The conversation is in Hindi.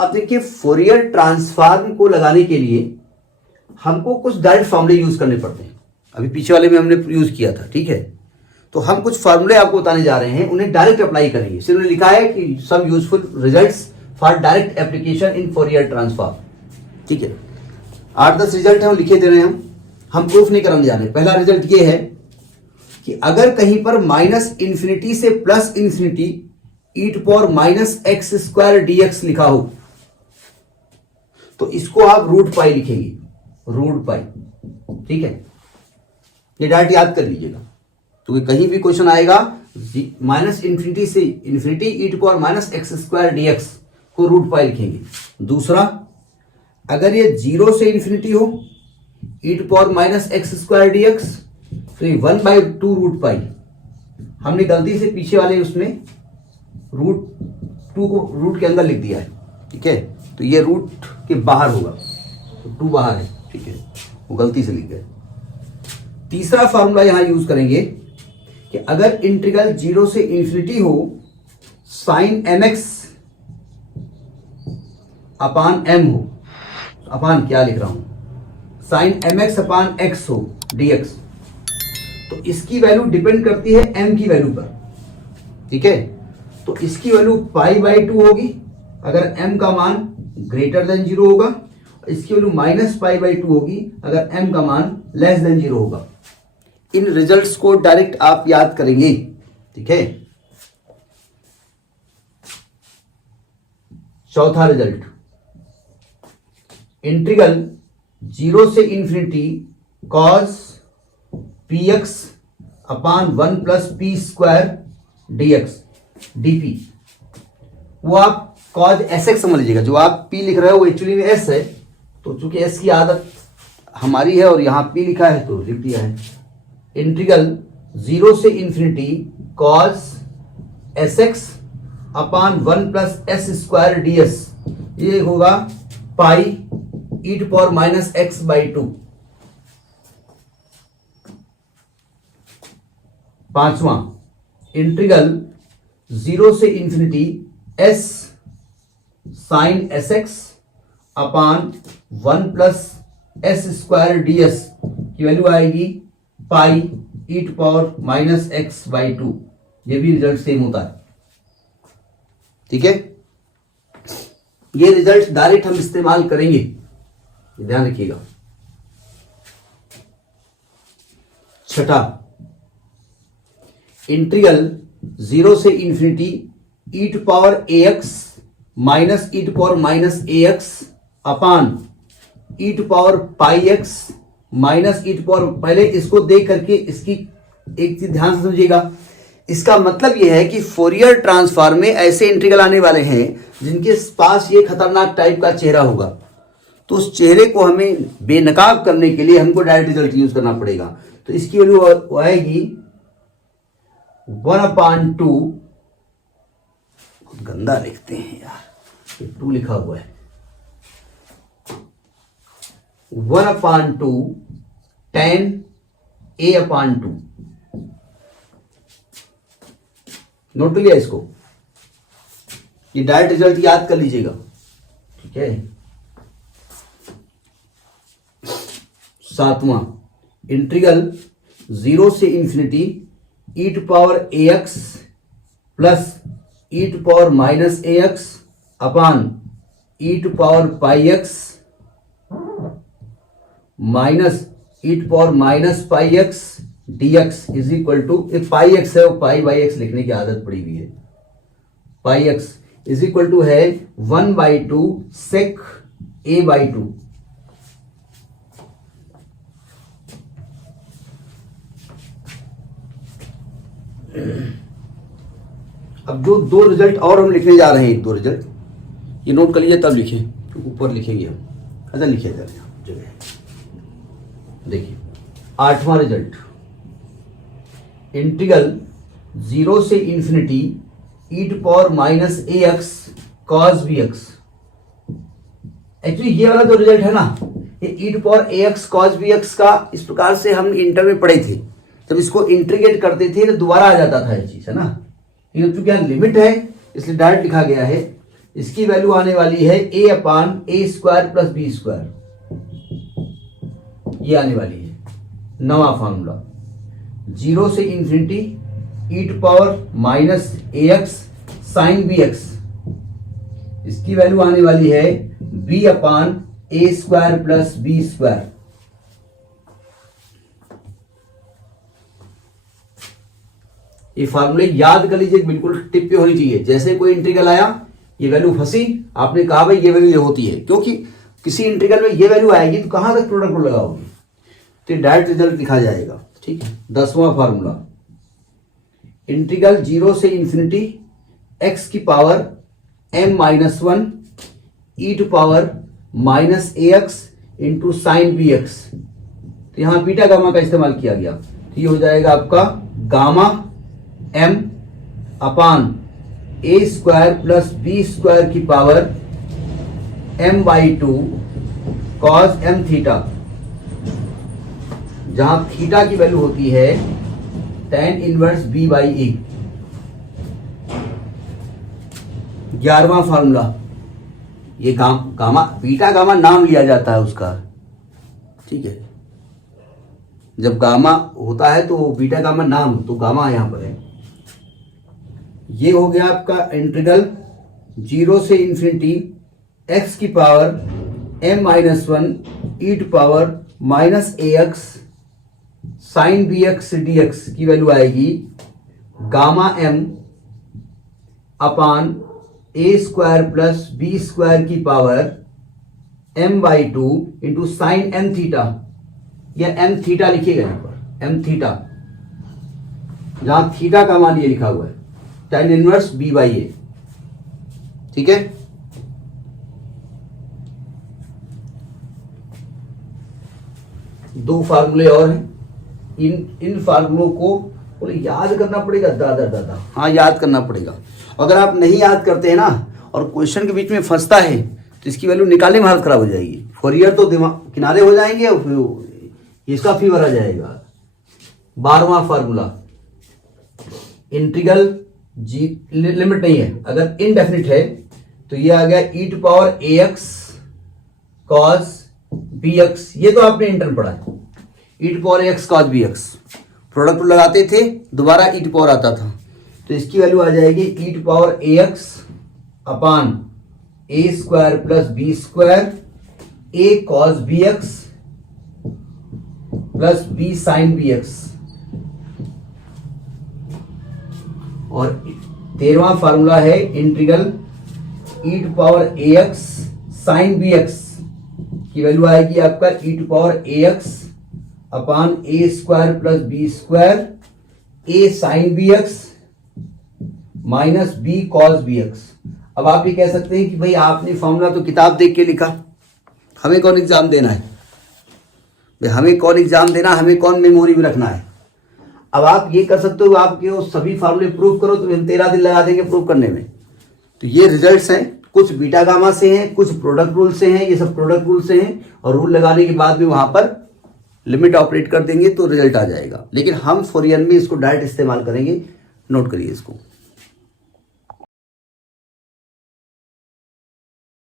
अब देखिए फोरियर ट्रांसफॉर्म को लगाने के लिए हमको कुछ डायरेक्ट फॉर्मूले यूज करने पड़ते हैं। अभी पीछे वाले में हमने यूज किया था, ठीक है। तो हम कुछ फॉर्मूले आपको बताने जा रहे हैं, उन्हें डायरेक्ट अप्लाई करेंगे। सिर्फ लिखा है कि some useful results for direct application in Fourier transform, ठीक है। 8-10 रिजल्ट है वो लिखे दे रहे हैं हम प्रूफ नहीं कराने जा रहे। पहला रिजल्ट ये है कि अगर कहीं पर माइनस इंफिनिटी से plus infinity e to power minus x square dx लिखा हो तो इसको आप रूट पाई लिखेंगे, रूट पाई, ठीक है। ये डायरेक्ट याद कर लीजिएगा, क्योंकि कहीं भी क्वेश्चन आएगा माइनस इंफिनिटी से infinity e to power minus x square dx को रूट पाई लिखेंगे। दूसरा, अगर ये 0 से इंफिनिटी हो e to power minus x square dx तो ये 1/2 रूट पाई। हमने गलती से पीछे वाले उसमें रूट 2 को रूट के अंदर लिख दिया है, ठीक है। तो ये रूट के बाहर होगा, तो 2 बाहर है, ठीक है, वो गलती से लिख गए। तीसरा फॉर्मूला यहां यूज करेंगे कि अगर इंटीग्रल 0 से इंफिनिटी हो साइन mx अपान m हो, अपान क्या लिख रहा हूं, साइन mx अपान x हो dx, तो इसकी वैल्यू डिपेंड करती है m की वैल्यू पर, ठीक है। तो इसकी वैल्यू π/2 होगी अगर m का मान ग्रेटर देन 0 होगा, इसकी वैल्यू माइनस π/2 होगी अगर m का मान लेस देन 0 होगा। इन रिजल्ट्स को डायरेक्ट आप याद करेंगे, ठीक है। चौथा रिजल्ट, इंटीग्रल 0 से इंफिनिटी cos px अपान 1 plus P square dx dp, वो आप cos sx समझ लीजिएगा। जो आप p लिख रहे हो वो एक्चुअली में s है, तो चूंकि s की आदत हमारी है और यहां p लिखा है तो लिख दिया है। इंटीग्रल 0 से इंफिनिटी cos sx अपान 1 प्लस एस स्क्वायर ds, ये होगा पाई ई टू पावर माइनस x/2। पांचवा, इंटीग्रल 0 से इंफिनिटी s साइन sx अपान 1 प्लस एस स्क्वायर ds की वैल्यू आएगी पाई ई टू पावर माइनस x/2। ये भी रिजल्ट सेम होता है, ठीक है। ये रिजल्ट डायरेक्ट हम इस्तेमाल करेंगे, ध्यान रखिएगा। छठा, इंटीग्रल 0 से infinity e to power ax minus e to power minus ax upon e to power pi x minus e to power, पहले इसको देख करके इसकी एक चीज ध्यान से समझिएगा। इसका मतलब यह है कि फोरियर ट्रांसफॉर्म में ऐसे इंटीग्रल आने वाले हैं जिनके पास ये खतरनाक टाइप का चेहरा होगा, तो उस चेहरे को हमें बेनकाब करने के लिए हमको डायरेक्ट रिजल्ट यूज करना पड़ेगा। तो इसकी वैल्यू आएगी 1/2, गंदा लिखते हैं यार, 2 लिखा हुआ है, 1/2 tan a/2। नोट कर लिया इसको, ये डायरेक्ट रिजल्ट याद कर लीजिएगा, ठीक है। सातवां, इंटीग्रल 0 से infinity e to power ax plus e to power minus ax upon e to power pi x minus e to power minus pi x dx is equal to, pi x है वो पाई बाई एक्स लिखने की आदत पड़ी हुई है, पाई एक्स इज इक्वल टू है 1/2 sec a/2। अब जो 2 रिजल्ट और हम लिखने जा रहे हैं, 2 रिजल्ट ये नोट कर लीजिए, तब लिखें, ऊपर लिखेंगे हम, अच्छा लिखिए जगह, देखिए 8वां रिजल्ट, इंटीग्रल 0 से infinity e to power minus ax cos bx। Actually ये वाला जो रिजल्ट है ना, ये e to power ax cos bx का इस प्रकार से हम इंटर में पढ़े थे, जब इसको इंटीग्रेट करते थे तो दोबारा आ जाता था ये चीज, है ना। लेकिन चूंकि यहाँ लिमिट है इसलिए डायरेक्ट लिखा गया है इसकी वैल्यू आने वाली है a upon a square plus b square, ये आने वाली है नवा फॉर्मूला। 0 से infinity e to power minus a x sine b x, इसकी वैल्यू आने वाली है b upon a square plus b square. ये फार्मूले याद कर लीजिए, बिल्कुल टिप पे होनी चाहिए। जैसे कोई इंटीग्रल आया, ये वैल्यू फंसी, आपने कहा भाई ये वैल्यू ये होती है, क्योंकि किसी इंटीग्रल में ये वैल्यू आएगी तो कहां तक प्रोडक्ट को लगाओगे, तो डायरेक्ट रिजल्ट लिखा जाएगा। ठीक है, 10वां फार्मूला, इंटीग्रल 0 से इंफिनिटी x की power m minus 1 e to power minus a x into sine b x. तो यहां बीटा गामा का इस्तेमाल किया गया, तो ये हो जाएगा आपका gamma m upon a square plus b square की power m/2 cos m theta, जहां थीटा की वैल्यू होती है tan इनवर्स b/e। 11वां फार्मूला, ये गामा बीटा गामा नाम लिया जाता है उसका। ठीक है, जब गामा होता है तो बीटा गामा नाम, तो गामा यहां पर है। ये हो गया आपका इंटीग्रल 0 से इंफिनिटी x की power m minus 1 e to power minus a x sine b x d x की वैल्यू आएगी gamma m upon a square plus b square की power m/2 into sine m theta, या m थीटा लिखिएगा यहां पर, m थीटा, जहां थीटा का मान ये लिखा हुआ है tan इनवर्स b/a। ठीक है, दो फार्मूले और हैं। इन फार्मूलों को बोले याद करना पड़ेगा दादा। हाँ, याद करना पड़ेगा। अगर आप नहीं याद करते हैं ना और क्वेश्चन के बीच में फंसता है तो इसकी वैल्यू निकालने में हालत खराब हो जाएगी। फोरियर तो दिमाग किनारे हो जाएंगे और इसका फीवर आ जाएगा। 12वां फार्मूला, इंटीग्रल जी लिमिट नहीं है, अगर इनडेफिनिट है तो ये आ गया e to power a x cos b x. ये तो आपने इंटर पढ़ा है, e to power a x cos b x. Product लगाते थे, दोबारा ई टू पावर आता था, तो इसकी वैल्यू आ जाएगी e to power a x upon a square plus b square a cos b x plus b sine b x. और 13वां फार्मूला है integral e to power a x sine b x की वैल्यू आएगी आपका e to power a x upon a square plus b square a sine b x minus b cos b x. अब आप ये कह सकते हैं कि भाई आपने फॉर्मूला तो किताब देख के लिखा, हमें कौन एग्जाम देना है भाई, हमें कौन एग्जाम देना, हमें कौन मेमोरी में रखना है। अब आप ये कर सकते हो, आपके वो सभी फार्मूले प्रूव करो तो हम 13 दिन लगा देंगे प्रूव करने में। तो ये रिजल्ट्स हैं, कुछ बीटा गामा से हैं, कुछ प्रोडक्ट रूल से हैं, ये सब प्रोडक्ट रूल से हैं। और रूल लगाने के बाद भी वहां पर लिमिट ऑपरेट कर देंगे तो रिजल्ट आ जाएगा। लेकिन हम फोरियर में इसको डायरेक्ट इस्तेमाल करेंगे, नोट करिए इसको।